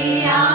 Maria.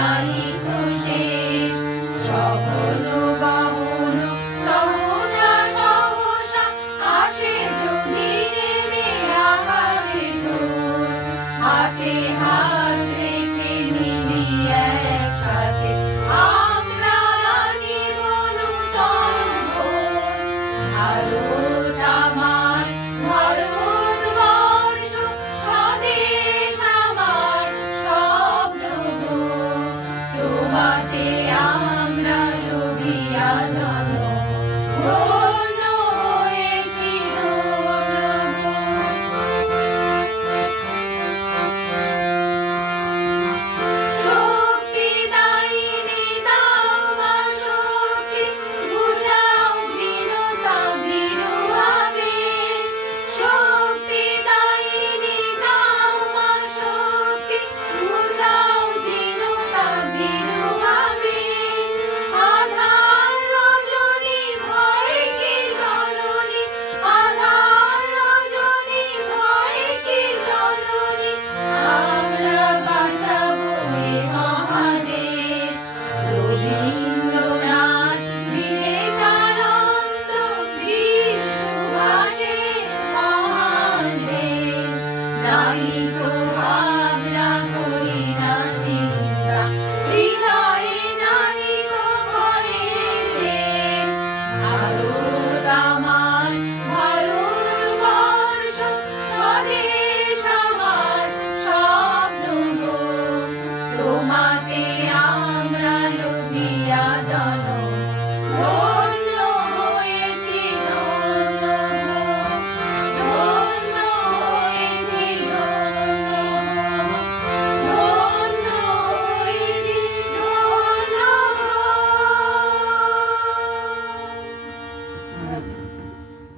Hallelujah. या जा